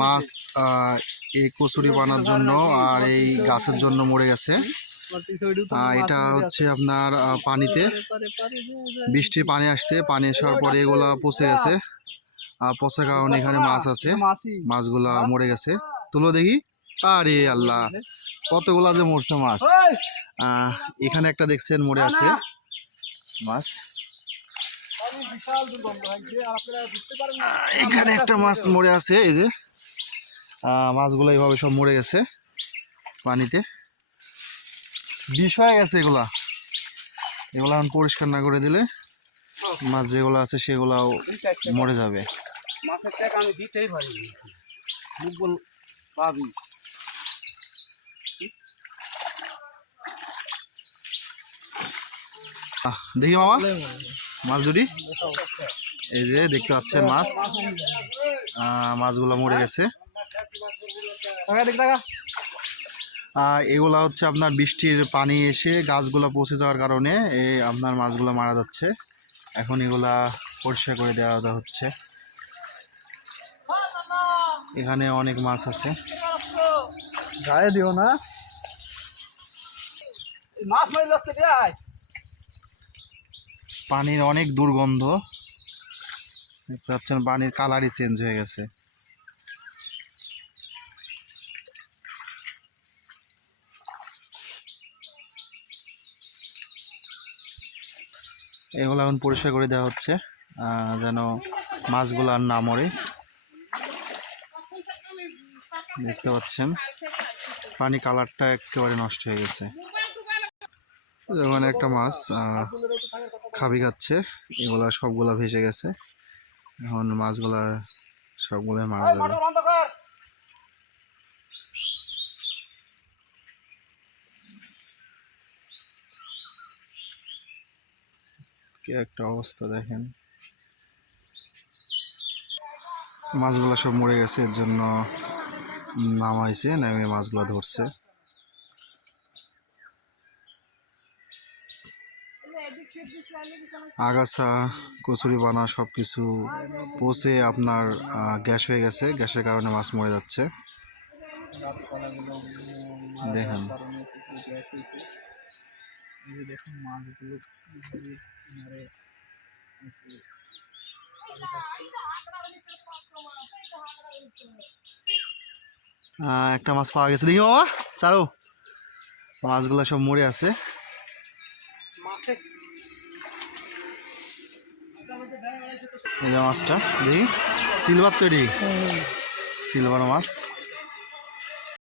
মাছ এই কচুরি বানার জন্য আর এই গাছের জন্য মরে গেছে। এটা হচ্ছে আপনার পানিতে। বৃষ্টির পানি আসছে, পানি আসার পরে এগুলা পচে গেছে। পচার কারণে এখানে মাছ আছে। মাছগুলা মরে গেছে। তুলো দেখি। আরে আল্লাহ, কতগুলা যে মরছে মাছ। এখানে একটা দেখছেন, মরে আছে। মাছ। এখানে একটা মাছ মরে আছে, এই যে। মাছগুলো এইভাবে সব মরে গেছে পানিতে। বিষ হয়ে গেছে এগুলা। এগুলা এখন পরিষ্কার না করে দিলে মাছ যেগুলো আছে সেগুলাও মরে যাবে। মাছের টাকা আমি দিতেই পারি পাবি। আহ, দেখি মামা। মাছ দুটি এই যে দেখতে পাচ্ছেন মাছ। আহ, মাছগুলো মরে গেছে। এগুলা হচ্ছে আপনার বৃষ্টির পানি এসে গাছগুলো পচে যাওয়ার কারণে এই আপনার মাছগুলো মারা যাচ্ছে। এখন এগুলা পরিষ্কার করে দেওয়া হচ্ছে। এখানে অনেক মাছ আছে। গায়ে দিও না। মাছ পানির অনেক দুর্গন্ধ। দেখতে পাচ্ছেন পানির কালারই চেঞ্জ হয়ে গেছে। এগুলো এখন পরিষ্কার করে দেওয়া হচ্ছে যেন মাছগুলো আর না মরে। দেখতে পাচ্ছেন, পানি কালারটা একেবারে নষ্ট হয়ে গেছে। যেমন একটা মাছ খাবি খাচ্ছে, এগুলা সবগুলা ভেসে গেছে। এখন মাছগুলা সবগুলো মারা যাবে। কি একটা অবস্থা দেখেন। মাছগুলো সব মরে গেছে, এর জন্য নামাইছে, নামিয়ে মাছগুলো ধরছে। আগাছা, কচুরি বানা সব কিছু পচে আপনার গ্যাস হয়ে গেছে, গ্যাসের কারণে মাছ মরে যাচ্ছে। দেখেন। দেখুন মাছগুলো আহ, একটা মাছ পাওয়া গেছে। দেখি বাবা চারো। মাছগুলো সব মরে আছে। এই যে মাছটা দেখি। সিলভার তৈরি। সিলভার মাছ।